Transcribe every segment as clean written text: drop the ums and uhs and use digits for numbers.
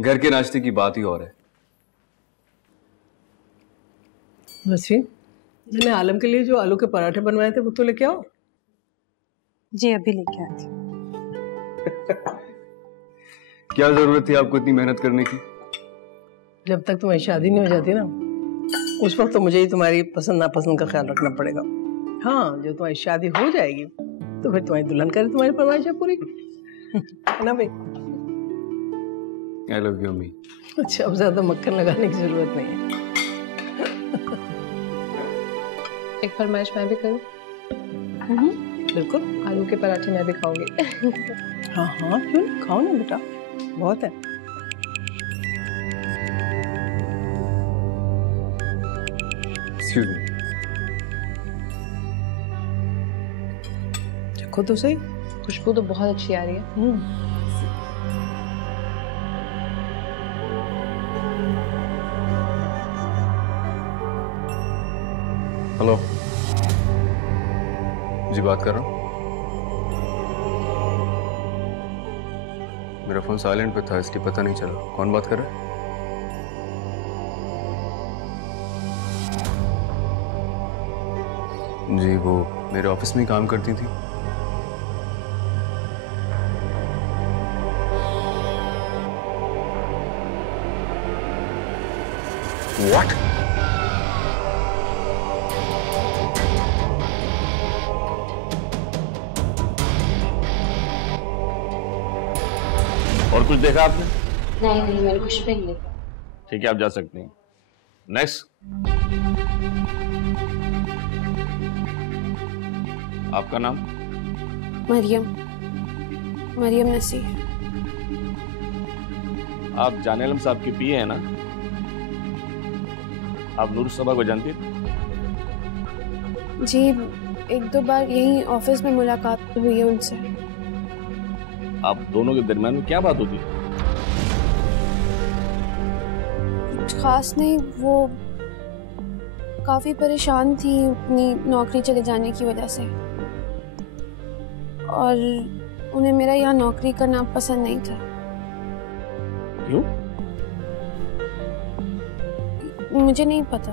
घर के नाश्ते की बात ही और है। नसरीन, मैंने आलम के लिए जो आलू के पराठे बनवाए थे वो तो लेके आओ। जी अभी लेके आती। क्या जरूरत थी आपको इतनी मेहनत करने की? जब तक तुम्हारी शादी नहीं हो जाती ना, उस वक्त तो मुझे ही तुम्हारी पसंद नापसंद का ख्याल रखना पड़ेगा। हाँ, जो तुम्हारी शादी हो जाएगी तो फिर तुम्हारी दुल्हन करे तुम्हारी फरमाइश पूरी, है ना भाई? I love you, अम्मी। अच्छा, अब ज्यादा मक्खन लगाने की जरूरत नहीं है। एक फरमाइश मैं भी करूं? बिल्कुल, आलू के पराठे मैं भी खाऊंगी। हाँ हाँ, क्यों नहीं, खाओ ना बेटा, बहुत है। Excuse me। देखो तो सही, खुशबू तो बहुत अच्छी आ रही है। हेलो जी, बात कर रहा हूँ। मेरा फोन साइलेंट पे था इसलिए पता नहीं चला। कौन बात कर रहा है? जी, वो मेरे ऑफिस में ही काम करती थी। What? और कुछ देखा आपने? नहीं, मैंने कुछ भी नहीं देखा। ठीक है, आप जा सकते हैं। नेक्स्ट। आपका नाम? मरियम नसीर। आप जाने आलम साहब की पीए हैं ना? आप नूर सबा को जानती हैं? जी, एक दो बार यहीं ऑफिस में मुलाकात हुई है उनसे। आप दोनों के दरमियान में क्या बात होती है? कुछ खास नहीं, वो काफी परेशान थी अपनी नौकरी चले जाने की वजह से, और उन्हें मेरा यहाँ नौकरी करना पसंद नहीं था। क्यों? मुझे नहीं पता।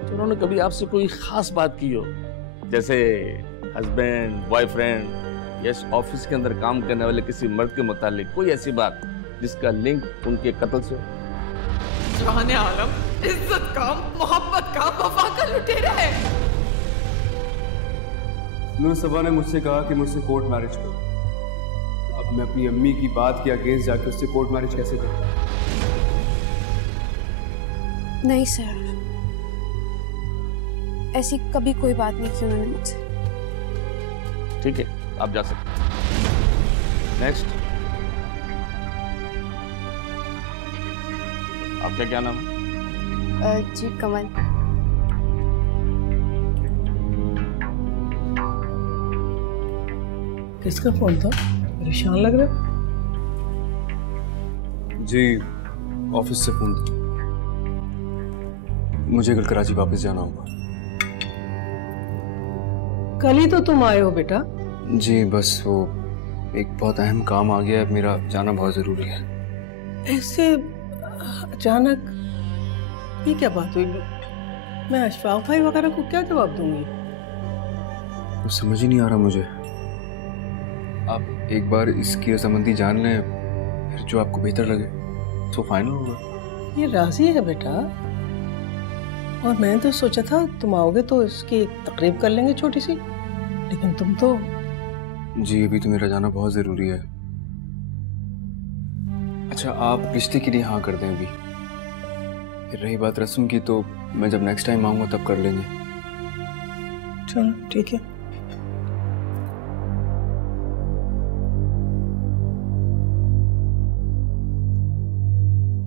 तो उन्होंने कभी आपसे कोई खास बात की हो, जैसे हस्बैंड, बॉयफ्रेंड या इस ऑफिस के अंदर काम करने वाले किसी मर्द के मुतालिक कोई ऐसी बात जिसका लिंक उनके कत्ल से हो? जाने आलम, इज्जत का, मोहब्बत का, वफा का लुटेरा है। नूर सबा ने मुझसे कहा कि मुझसे कोर्ट मैरिज करो। अब मैं अपनी अम्मी की बात के अगेंस्ट जाकर उससे कोर्ट मैरिज कैसे करूं? नहीं सर, ऐसी कभी कोई बात नहीं की उन्होंने मुझसे। ठीक है, आप जा सकते हैं। नेक्स्ट। आपका क्या नाम है? जी कमल। किसका फोन था? परेशान लग रहा है। जी, ऑफिस से फोन था। मुझे कल कराची वापस जाना होगा। कल ही तो तुम आए हो बेटा। जी, बस वो एक बहुत अहम काम आ गया है, मेरा जाना बहुत जरूरी है। ऐसे अचानक ये क्या बात हुई? मैं अशफाक भाई वगैरह को क्या जवाब दूंगी? वो समझ ही नहीं आ रहा मुझे। आप एक बार इसकी रजामंदी जान लें, फिर जो आपको बेहतर लगे तो फाइनल होगा। ये राजी है बेटा, और मैंने तो सोचा था तुम आओगे तो इसकी तकरीब कर लेंगे छोटी सी, लेकिन तुम तो। जी, अभी तो मेरा जाना बहुत जरूरी है। अच्छा, आप रिश्ते के लिए हाँ कर दें अभी। फिर रही बात रस्म की, तो मैं जब नेक्स्ट टाइम आऊंगा तब कर लेंगे। चलो ठीक है।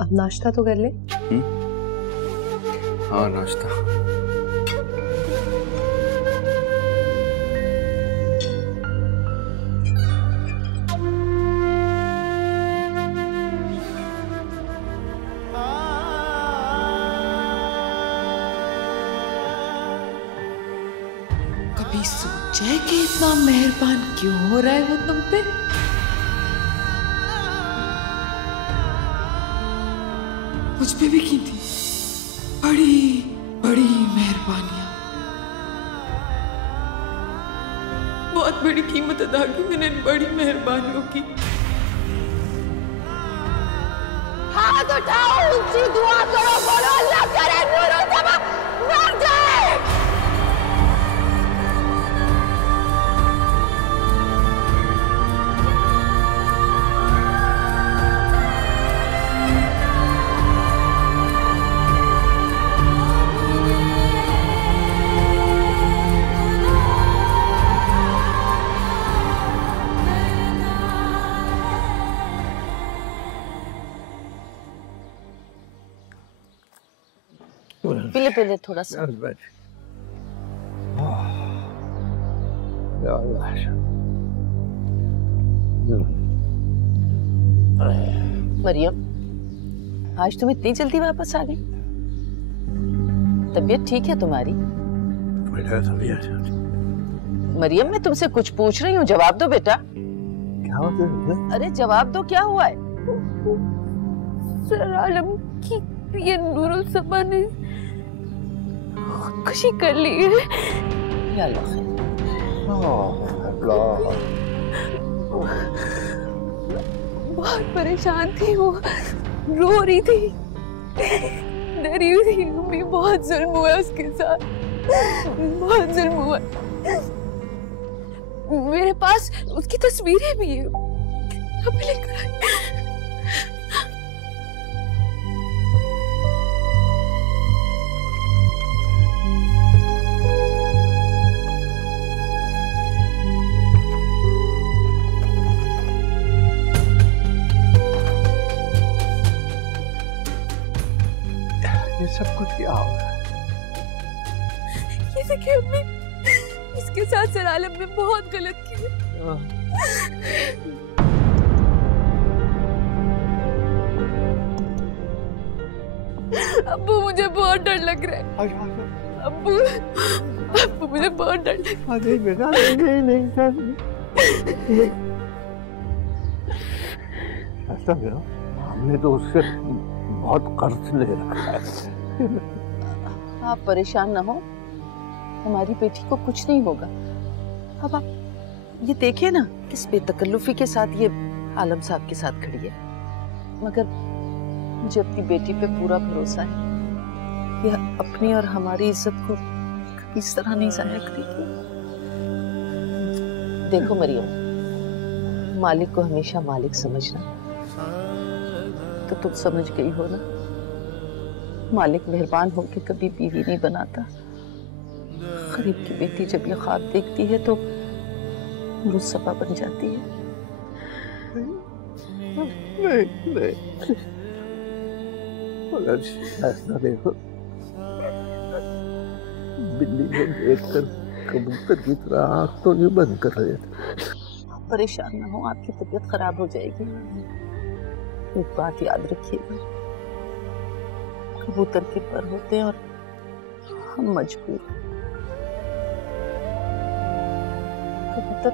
अब नाश्ता तो कर ले। हाँ, नाश्ता। कभी सोचा है कि इतना मेहरबान क्यों हो रहा है वो तुम पे? मुझ पे भी की थी, बड़ी बड़ी मेहरबानियां, बहुत बड़ी कीमत अदा की मैंने इन बड़ी मेहरबानियों की। हाथ उठाओ, ऊंची दुआ करो, बोलो अल्लाह करे नूरुल समा मर जाए। पीले पीले थोड़ा सा। मरियम, आज तुम इतनी जल्दी वापस आ गई? तबीयत ठीक है तुम्हारी? मरियम, मैं तुमसे कुछ पूछ रही हूँ, जवाब दो बेटा। क्या बात है? अरे जवाब दो, क्या हुआ है? सर आलम की ये नूरुल समा ने खुदकुशी कर ली है। या अल्लाह खैर। बहुत परेशान थी वो, रो रही थी, डरी हुई थी। अम्मी बहुत जुल्म हुआ उसके साथ, बहुत जुल्म हुआ। मेरे पास उसकी तस्वीरें भी है, अभी लेकर आई। ये सब कुछ क्या हो रहा है? ये देखिए अम्मी, इसके साथ सर आलम ने बहुत गलत किया। अब्बू मुझे बहुत डर लग रहा है। अब्बू, अब्बू मुझे बहुत डर लग रहा है। अरे बेटा, नहीं ऐसा क्या? हमने तो उससे बहुत कर्ज ले रखा है। आप परेशान ना हो, हमारी बेटी को कुछ नहीं होगा। अब आप ये देखिए ना, किस बेतकल्लुफी के साथ ये आलम साहब के साथ खड़ी है। मगर मुझे अपनी बेटी पे पूरा भरोसा है, यह अपनी और हमारी इज्जत को कभी इस तरह नहीं जाया करेगी। देखो मरियम, मालिक को हमेशा मालिक समझना, तो तुम समझ गई हो ना। मालिक मेहरबान होकर कभी बीवी नहीं बनाता। गरीब की बेटी जब ये ख्वाब देखती है तो मुसब्बा बन जाती है। नहीं, ऐसा देखो, बिल्ली ने देखकर कबूतर की तरह आँख तो नहीं बंद कर रहे थे। परेशान ना हो, आपकी तबीयत खराब हो जाएगी। एक बात याद रखिएगा, कबूतर के पर होते हैं और हम मजबूर। कबूतर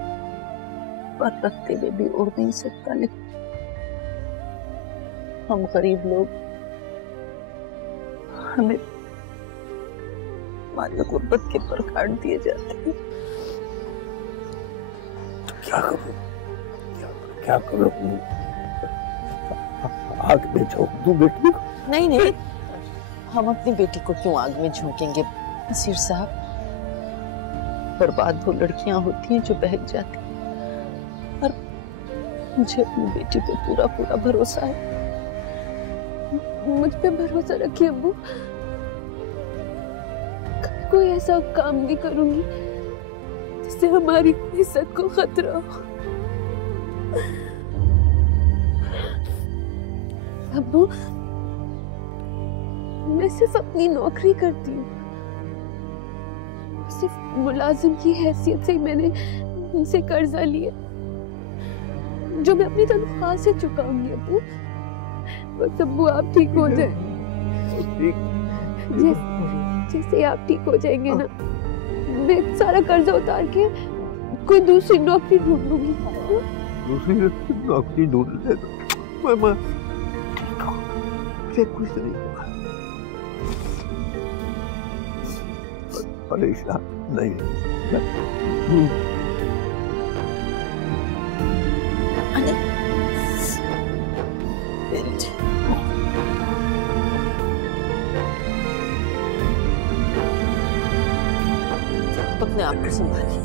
पर रखते हुए भी उड़ नहीं सकता, लेकिन हम गरीब लोग, हमें हमारी गुर्बत के पर काट दिए जाते हैं। तो क्या करूं? क्या करूं? आग में झोंक दूं बेटी को? नहीं नहीं, हम अपनी बेटी को क्यों आग में झोंकेंगे नसीर साहब? बर्बाद वो लड़कियां होती हैं जो बहक जाती हैं, और मुझे अपनी बेटी पे पूरा पूरा भरोसा है। मुझ पे भरोसा रखिए अब्बू, कोई ऐसा काम नहीं करूंगी जिससे हमारी इज्जत को खतरा हो। अब्बू, मैं सिर्फ अपनी नौकरी करती हूँ, सिर्फ मुलाजिम की हैसियत से मैंने उनसे कर्जा लिया जो मैं अपनी तनख्वाह से चुकाऊंगी। अब्बू, बस अब्बू आप ठीक हो जाए, जैसे आप ठीक हो जाएंगे ना, मैं सारा कर्जा उतार के कोई दूसरी नौकरी ढूंढ लूंगी। दूसरी नौकरी ढूंढ ले तो मुझे कुछ नहीं होगा, परेशान नहीं। अपने आप को संभालिए।